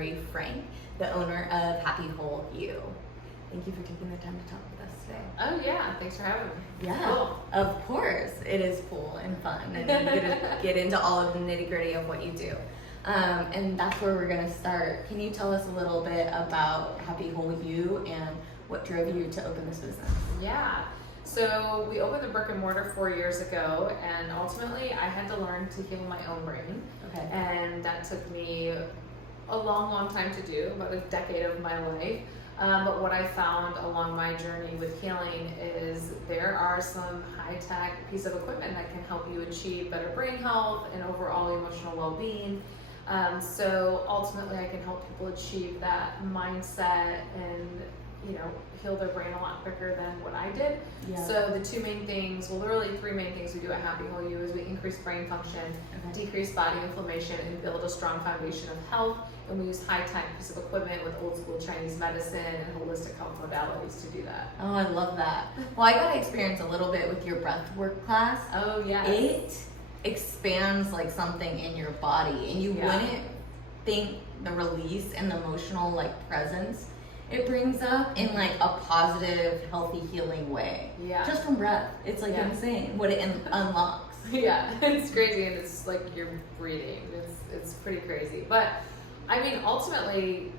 Marie Frank, the owner of Happy Whole You. Thank you for taking the time to talk with us today. Oh yeah, thanks for having me. Yeah, cool. Of course. It is cool and fun, and you get to get into all of the nitty-gritty of what you do. And that's where we're going to start. Can you tell us a little bit about Happy Whole You and what drove you to open this business? Yeah. So we opened the brick and mortar 4 years ago, and ultimately I had to learn to heal my own brain. Okay. And that took me a long time to do, about a decade of my life. But what I found along my journey with healing is there are some high-tech pieces of equipment that can help you achieve better brain health and overall emotional well-being. So ultimately I can help people achieve that mindset and, heal their brain a lot quicker than what I did. Yeah. So the two main things, well, really three main things we do at Happy Whole You is we increase brain function, decrease body inflammation, and build a strong foundation of health. And we use high-tech piece of equipment with old school Chinese medicine and holistic health modalities to do that. Oh, I love that. Well, I got to experience a little bit with your breath work class. Oh, yeah. It expands like something in your body, and you wouldn't think the release and the emotional presence it brings up in like a positive, healthy, healing way. Yeah. Just from breath. It's like insane what it unlocks. Yeah, it's crazy, and it's like you're breathing. It's pretty crazy. But I mean, ultimately,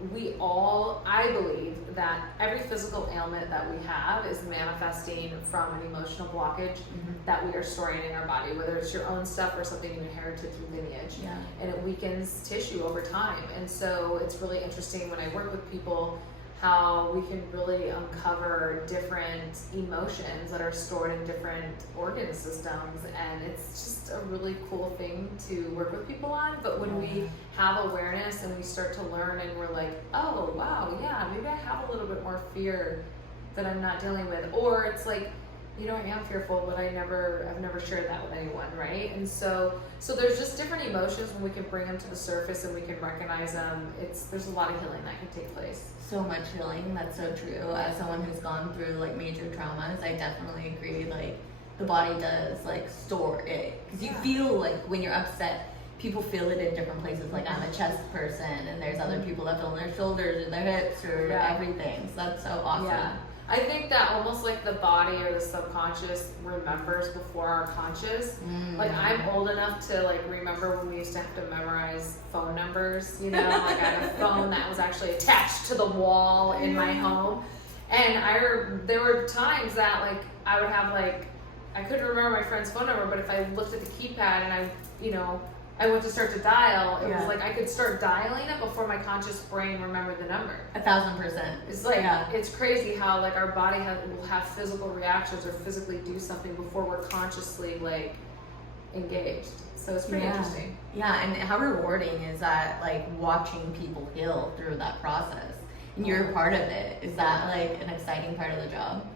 I believe that every physical ailment that we have is manifesting from an emotional blockage that we are storing in our body, whether it's your own stuff or something you inherited through lineage. Yeah. And it weakens tissue over time. And so it's really interesting when I work with people how we can really uncover different emotions that are stored in different organ systems, and it's just a really cool thing to work with people on. But when we have awareness and we start to learn and we're like, oh wow, yeah, maybe I have a little bit more fear that I'm not dealing with, or it's like, I am fearful, but I've never shared that with anyone, right? And so there's just different emotions when we can bring them to the surface and we can recognize them. There's a lot of healing that can take place. So much healing. That's so true. As someone who's gone through major traumas, I definitely agree. The body does store it, because you feel when you're upset. People feel it in different places. Like I'm a chest person, and there's other people that feel in their shoulders or their hips or everything. So that's so awesome. Yeah. I think that almost like the body or the subconscious remembers before our conscious. I'm old enough to remember when we used to have to memorize phone numbers, I had a phone that was actually attached to the wall in my home. And there were times that I would have I couldn't remember my friend's phone number, but if I looked at the keypad and I went to start to dial, it was I could start dialing it before my conscious brain remembered the number. 1,000%. It's it's crazy how our body will have physical reactions or physically do something before we're consciously engaged. So it's pretty interesting. Yeah, and how rewarding is that, watching people heal through that process? And you're a part of it. Is that an exciting part of the job?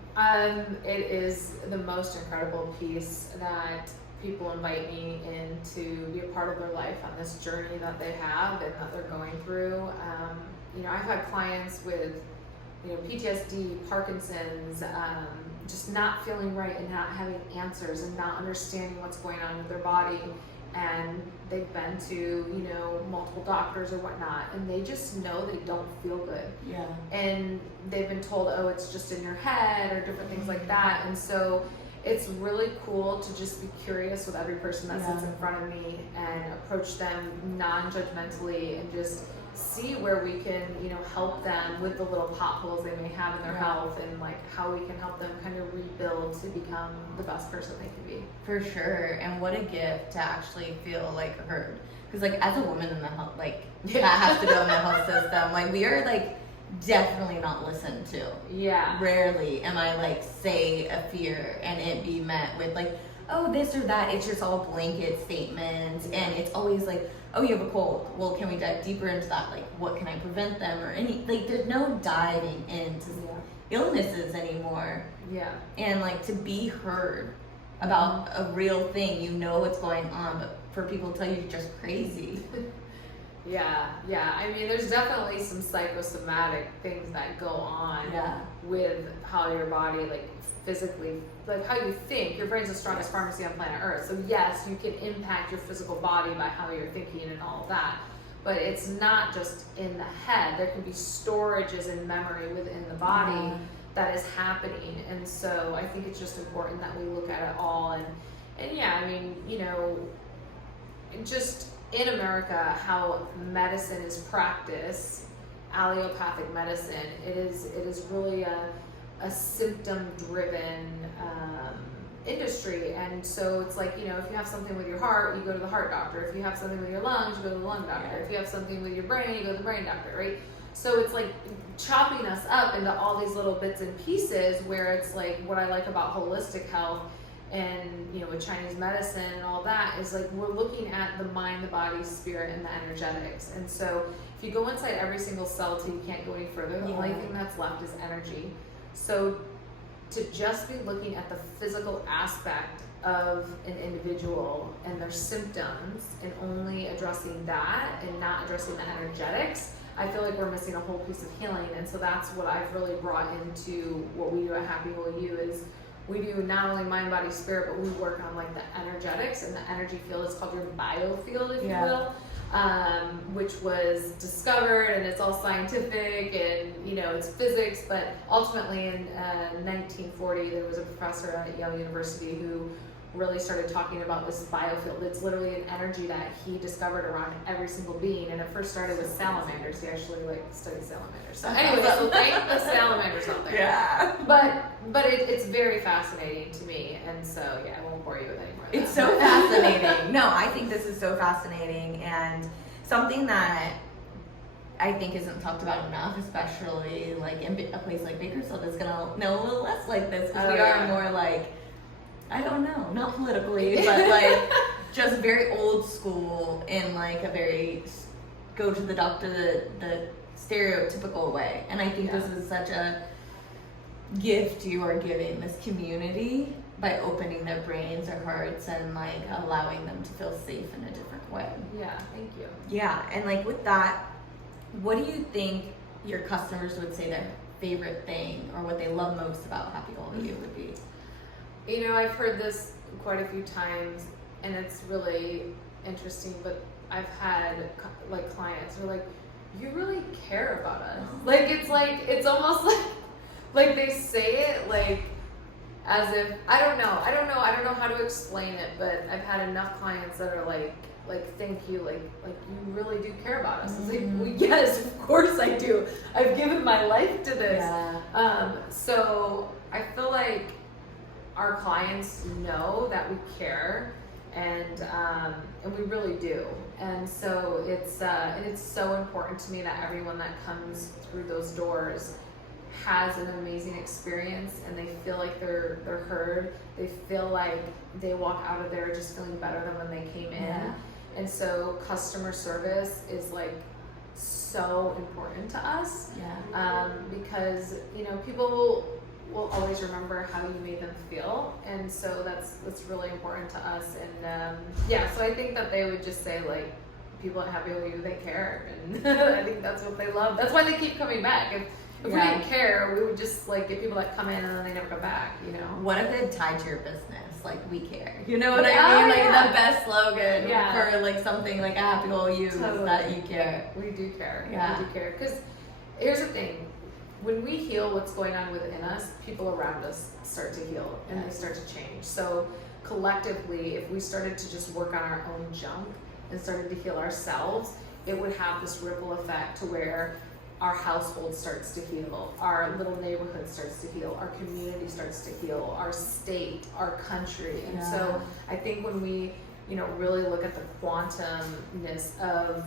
It is the most incredible piece that people invite me in to be a part of their life on this journey that they have and that they're going through. I've had clients with, PTSD, Parkinson's, just not feeling right and not having answers and not understanding what's going on with their body. And they've been to, multiple doctors or whatnot, and they just know they don't feel good. Yeah. And they've been told, oh, it's just in your head or different things like that. And so it's really cool to just be curious with every person that sits in front of me and approach them non-judgmentally and just see where we can, help them with the little potholes they may have in their health, and how we can help them kind of rebuild to become the best person they can be. For sure. And what a gift to actually feel heard. Because as a woman in the health, that has to go in the health system, we are definitely not listened to. Yeah. Rarely am I say a fear and it be met with oh, this or that. It's just all blanket statements, and it's always oh, you have a cold. Well, can we dive deeper into that? What can I prevent them, or any there's no diving into illnesses anymore. Yeah. And to be heard about a real thing, what's going on, but for people to tell you you're just crazy. Yeah. I mean, there's definitely some psychosomatic things that go on with how your body, physically, how you think. Your brain's the strongest pharmacy on planet Earth. So yes, you can impact your physical body by how you're thinking and all of that. but it's not just in the head. There can be storages and memory within the body that is happening. And so I think it's just important that we look at it all. And yeah, I mean, you know, just in America, how medicine is practiced, allopathic medicine, it is really a symptom-driven industry. And so it's like, you know, if you have something with your heart, you go to the heart doctor. If you have something with your lungs, you go to the lung doctor. If you have something with your brain, you go to the brain doctor, right? So it's like chopping us up into all these little bits and pieces, where it's like, what I like about holistic health and, you know, with Chinese medicine and all that is like, we're looking at the mind, the body, spirit, and the energetics. And so if you go inside every single cell till you can't go any further, the only thing that's left is energy. So to just be looking at the physical aspect of an individual and their symptoms and only addressing that and not addressing the energetics, I feel like we're missing a whole piece of healing. And so that's what I've really brought into what we do at Happy Whole You, is we do not only mind, body, spirit, but we work on like the energetics, and the energy field is called your biofield, if you will. Which was discovered, and it's all scientific, and you know, it's physics, but ultimately in 1940 there was a professor at Yale University who really started talking about this biofield. It's literally an energy that he discovered around every single being, and it first started with salamanders. He actually studied salamanders. So anyway, so thank the salamanders out there. Yeah. But it's very fascinating to me, and so yeah, I won't bore you with any more of that. It's so fascinating. No, I think this is so fascinating, and something that I think isn't talked about enough, especially like in a place like Bakersfield, is gonna know a little less like this, because we are more like, I don't know, not politically, but like just very old school in like a very go to the doctor the stereotypical way. And I think this is such a gift you are giving this community by opening their brains or hearts and like allowing them to feel safe in a different way. Yeah, thank you. Yeah, and like with that, what do you think your customers would say their favorite thing or what they love most about Happy Whole You would be? You know, I've heard this quite a few times, and it's really interesting, but I've had like clients who are like, you really care about us. Like, it's almost like they say it like as if, I don't know how to explain it, but I've had enough clients that are like thank you, like you really do care about us. It's like, well, yes, of course I do. I've given my life to this. Yeah. So I feel like our clients know that we care, and we really do. And so it's so important to me that everyone that comes through those doors has an amazing experience, and they feel like they're heard. They feel like they walk out of there just feeling better than when they came in. Yeah. And so customer service is like so important to us. Yeah. Because you know, people will always remember how you made them feel, and so that's really important to us. And yeah, so I think that they would just say like, people at Happy Whole You, they care, and I think that's what they love. That's why they keep coming back. If we didn't care, we would just like get people that come in and then they never come back, you know. What if it tied to your business? Like, we care. You know what I mean? Like the best slogan for like something like a Happy Whole You is that you care. We do care. Yeah. We do care. Because here's the thing. When we heal what's going on within us, people around us start to heal and they start to change. So collectively, if we started to just work on our own junk and started to heal ourselves, it would have this ripple effect to where our household starts to heal, our little neighborhood starts to heal, our community starts to heal, our state, our country. And so I think when we, you know, really look at the quantumness of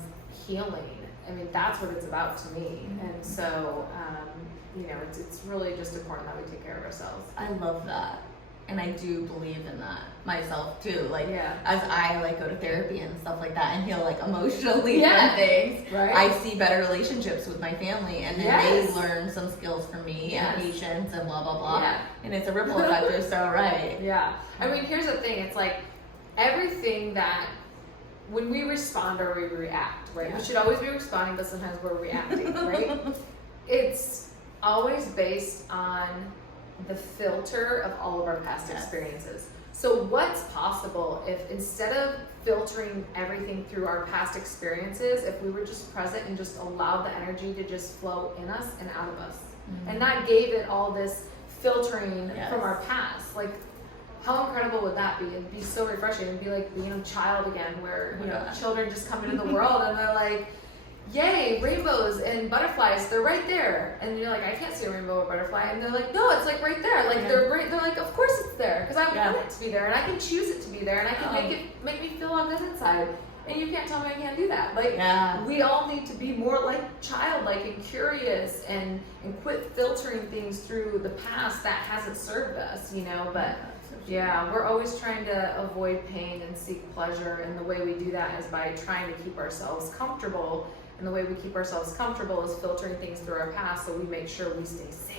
healing, I mean, that's what it's about to me. And so, you know, it's really just important that we take care of ourselves. I love that. And I do believe in that myself too. Like, as I like go to therapy and stuff like that and heal like emotionally from things, I see better relationships with my family, and then they learn some skills from me and patience and blah, blah, blah. Yeah. And it's a ripple effect. You're so right. Yeah. I mean, here's the thing. It's like everything that, when we respond or we react, right? We should always be responding, but sometimes we're reacting, right? It's always based on the filter of all of our past experiences. So what's possible if instead of filtering everything through our past experiences, if we were just present and just allowed the energy to just flow in us and out of us, and not gave it all this filtering from our past? Like, how incredible would that be? It'd be so refreshing. It'd be like being a child again, where children just come into the world and they're like, yay, rainbows and butterflies, they're right there. And you're like, I can't see a rainbow or butterfly. And they're like, no, it's like right there. Like they're like, of course it's there, because I want it to be there, and I can choose it to be there, and I can make me feel all good inside. And you can't tell me I can't do that. Like, we all need to be more like childlike and curious, and quit filtering things through the past that hasn't served us, But we're always trying to avoid pain and seek pleasure. And the way we do that is by trying to keep ourselves comfortable. And the way we keep ourselves comfortable is filtering things through our past, so we make sure we stay safe.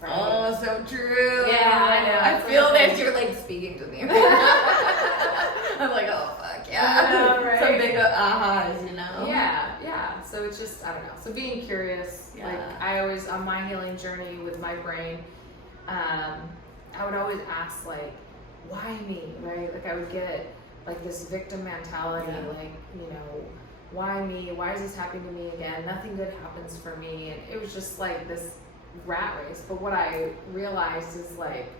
Right? Oh, so true. Yeah, I know. I feel that you're like speaking to me. I'm like, oh fuck yeah. Right? Some big ahas, Yeah. So it's just, I don't know. So being curious, like I always, on my healing journey with my brain, I would always ask, like, why me, right? Like I would get like this victim mentality, like, why me? Why is this happening to me again? Nothing good happens for me. And it was just like this rat race. But what I realized is, like,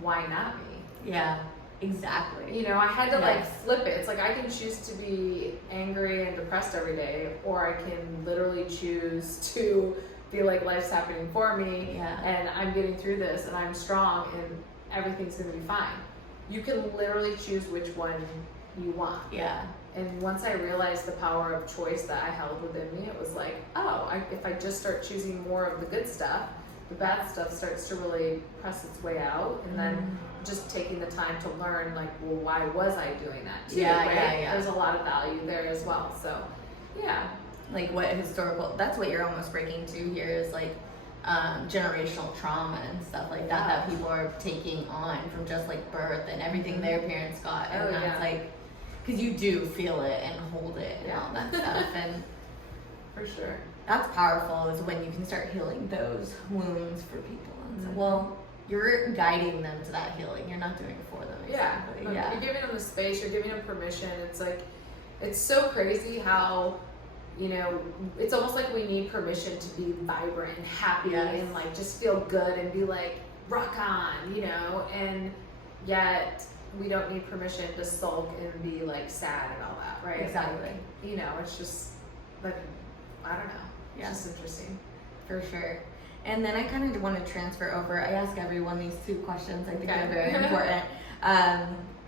why not me? Yeah, exactly. I had to like flip it. It's like I can choose to be angry and depressed every day, or I can literally choose to feel like life's happening for me and I'm getting through this and I'm strong and everything's going to be fine. You can literally choose which one you want. Yeah. And once I realized the power of choice that I held within me, it was like, if I just start choosing more of the good stuff, the bad stuff starts to really press its way out. And then just taking the time to learn, like, well, why was I doing that too? Yeah. There's a lot of value there as well. So, like what that's what you're almost breaking to here is like generational trauma and stuff like that people are taking on from just like birth and everything their parents got. And that's like, because you do feel it and hold it and all that stuff. And for sure, that's powerful, is when you can start healing those wounds for people. And so, well, you're guiding them to that healing. You're not doing it for them. Exactly. You're giving them the space. You're giving them permission. It's like, it's so crazy how, it's almost like we need permission to be vibrant and happy and like just feel good and be like, rock on, and yet we don't need permission to sulk and be like sad and all that, right? Exactly. Like, it's just like, I don't know. It's just interesting. For sure. And then I kind of want to transfer over. I ask everyone these two questions. I think they're very important.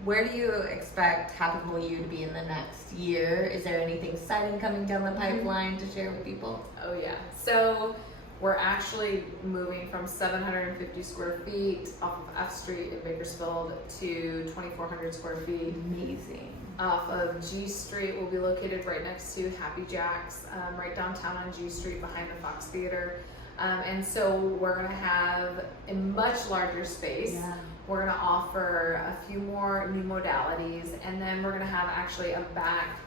Where do you expect Habitable You to be in the next year? Is there anything exciting coming down the pipeline to share with people? Oh yeah. So we're actually moving from 750 square feet off of F Street in Bakersfield to 2,400 square feet. Amazing. Off of G Street. We'll be located right next to Happy Jack's, right downtown on G Street behind the Fox Theater. And so we're going to have a much larger space. Yeah. We're going to offer a few more new modalities, and then we're going to have actually a back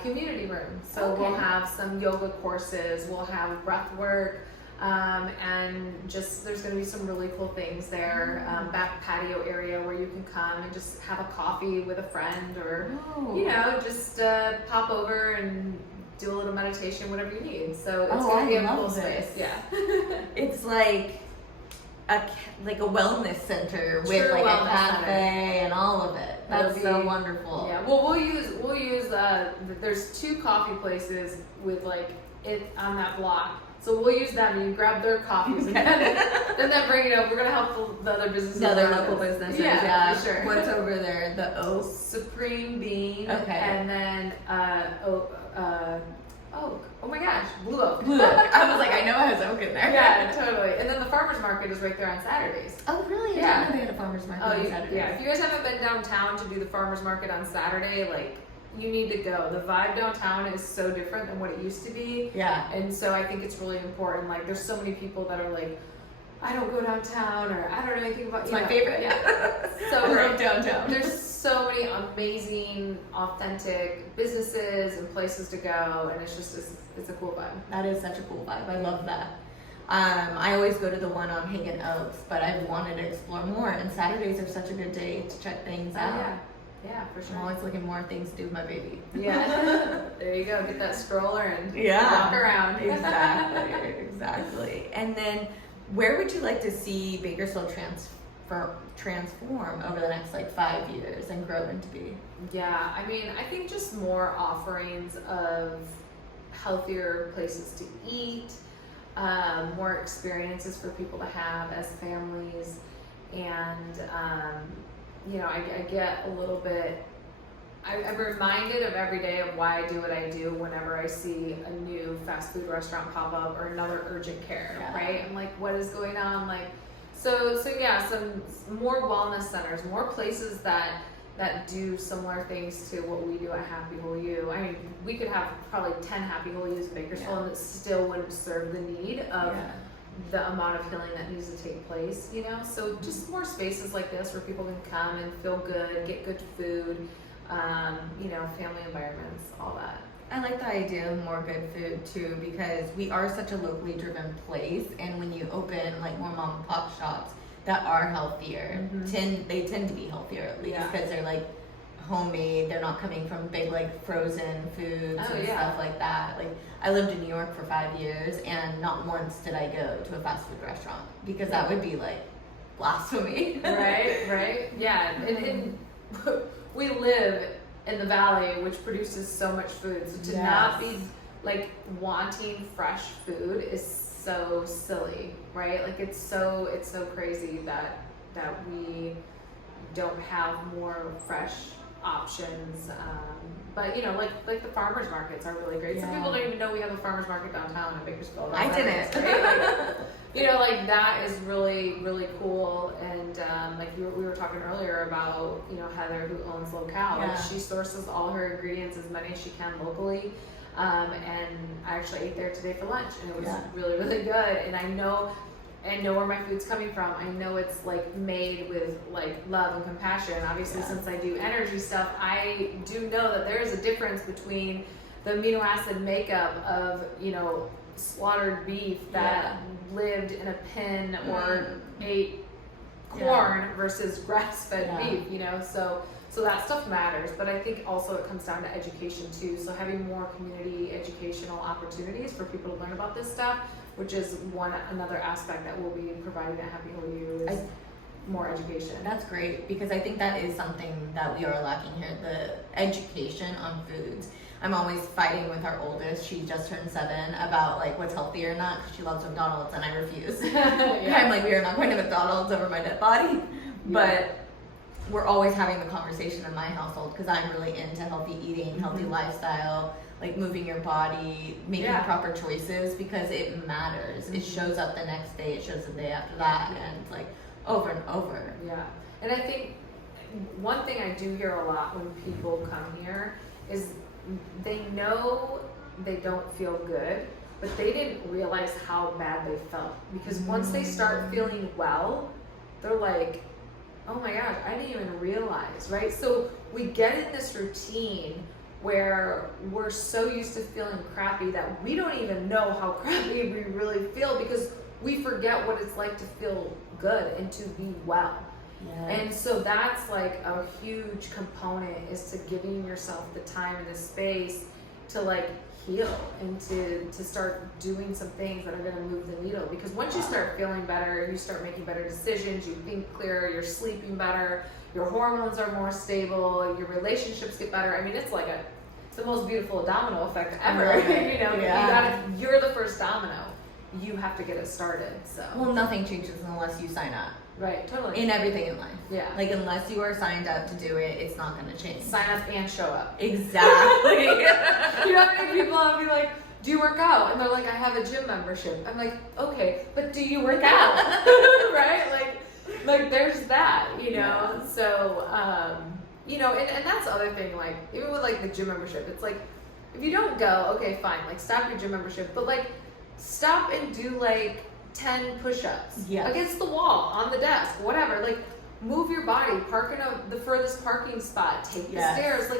community room. So we'll have some yoga courses, we'll have breath work, and just there's going to be some really cool things there. Back patio area where you can come and just have a coffee with a friend, or just pop over and do a little meditation, whatever you need. So it's going to be a cool space. Yeah. It's like a wellness center with like a cafe and all of it. That's so wonderful. Yeah. Well, we'll use there's 2 coffee places with like it on that block. So we'll use them, and you grab their coffees and then bring it up. We're gonna help the other businesses. The other local businesses. Yeah, for sure. What's over there? The Oak Supreme Bean. Okay. And then Oak. Oh my gosh, Blue Oak. Blue Oak. I was like, I know it has oak in there. Yeah, totally. And then the farmers market is right there on Saturdays. Oh really? Yeah. I didn't know they had a farmers market on Saturdays. Yeah. If you guys haven't been downtown to do the farmers market on Saturday, like, you need to go. The vibe downtown is so different than what it used to be. Yeah. And so I think it's really important. Like, there's so many people that are like, I don't go downtown, or I don't know anything about. It's my favorite. Yeah. So I love downtown. There's so many amazing, authentic businesses and places to go, and it's just it's a cool vibe. That is such a cool vibe. I love that. I always go to the one on Hagen Oaks, but I've wanted to explore more, and Saturdays are such a good day to check things out. Yeah, for sure. I'm always looking more things to do with my baby. Yeah. There you go. Get that stroller and walk around. Exactly. And then where would you like to see Bakersfield transform over the next 5 years and grow into be? Yeah, I mean, I think just more offerings of healthier places to eat, more experiences for people to have as families, and I get a little bit, I'm reminded of every day of why I do what I do whenever I see a new fast food restaurant pop up or another urgent care, right? I'm like, what is going on? So yeah, some more wellness centers, more places that do similar things to what we do at Happy Whole You. I mean, we could have probably 10 Happy Whole Yous in Bakersfield and it still wouldn't serve the need of the amount of healing that needs to take place, So just more spaces like this where people can come and feel good, get good food, family environments, all that. I like the idea of more good food too, because we are such a locally driven place, and when you open more mom and pop shops that are healthier, they tend to be healthier, at least because they're homemade. They're not coming from big frozen foods and stuff like that. I lived in New York for 5 years, and not once did I go to a fast food restaurant because that would be blasphemy. Right. Yeah, and we live in the valley, which produces so much food. So to not be wanting fresh food is so silly, right? It's so crazy that we don't have more fresh options. But the farmers markets are really great. Some people don't even know we have a farmers market downtown in Bakersfield. I didn't. Right? That is really, really cool. And we were talking earlier about Heather, who owns Locale. She sources all her ingredients, as many as she can, locally. And I actually ate there today for lunch, and it was really, really good. And I know where my food's coming from. I know it's made with love and compassion. Obviously, since I do energy stuff, I do know that there is a difference between the amino acid makeup of slaughtered beef that lived in a pen or ate corn versus grass-fed beef. So that stuff matters, but I think also it comes down to education too. So having more community educational opportunities for people to learn about this stuff, which is another aspect that we'll be providing at Happy Whole You, is more education. That's great, because I think that is something that we are lacking here, the education on foods. I'm always fighting with our oldest, she just turned 7, about what's healthy or not, because she loves McDonald's and I refuse. I'm we are not going to McDonald's over my dead body. But we're always having the conversation in my household, because I'm really into healthy eating, healthy lifestyle, moving your body, making proper choices, because it matters. It shows up the next day, it shows the day after that, and over and over. Yeah. And I think one thing I do hear a lot when people come here is they know they don't feel good, but they didn't realize how bad they felt. Because once they start feeling well, they're like, oh my gosh, I didn't even realize, right? So we get in this routine where we're so used to feeling crappy that we don't even know how crappy we really feel, because we forget what it's like to feel good and to be well. And so that's a huge component, is to giving yourself the time and the space to heal and to start doing some things that are going to move the needle. Because once you start feeling better, you start making better decisions, you think clearer, you're sleeping better, your hormones are more stable, your relationships get better. I mean, it's it's the most beautiful domino effect ever. Right. You're the first domino. You have to get it started. So nothing changes unless you sign up. Right, totally. In everything in life. Yeah. Unless you are signed up to do it, it's not going to change. Sign up and show up. Exactly. You know how many people I'll be like, do you work out? And they're like, I have a gym membership. I'm like, okay, but do you work out? Right? There's that, Yeah. So, and that's the other thing, even with the gym membership, it's if you don't go, okay, fine, stop your gym membership, but stop and do 10 push-ups against the wall, on the desk, whatever. Move your body, park in the furthest parking spot, take the stairs.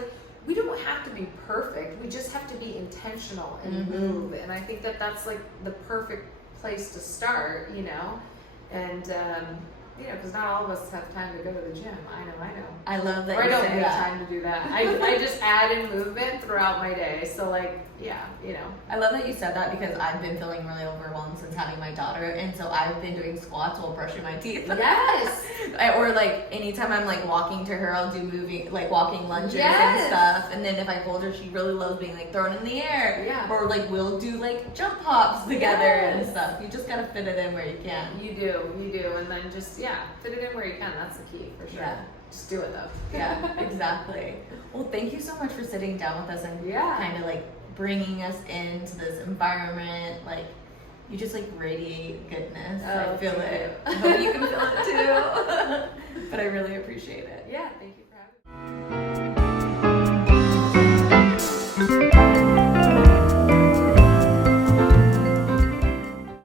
We don't have to be perfect. We just have to be intentional and move. And I think that's the perfect place to start, you know, and you know, because not all of us have time to go to the gym. I know. I love that. Or I you don't say make that. time to do that. I just add in movement throughout my day. So like, yeah, you know. I love that you said that because I've been feeling really overwhelmed since having my daughter, and so I've been doing squats while brushing my teeth. Yes. Or like anytime I'm like walking to her, I'll do walking lunges Yes. and stuff. And then if I hold her, she really loves being like thrown in the air. Yeah. Or like we'll do like jump hops together Yes. and stuff. You just gotta fit it in where you can. You do, and then just fit it in where you can. That's the key for sure. Yeah. Just do it though. Yeah, exactly. Well, thank you so much for sitting down with us and kind of like bringing us into this environment. Like, you just like radiate goodness. I feel it. I hope you can feel it too. But I really appreciate it. Yeah, thank you.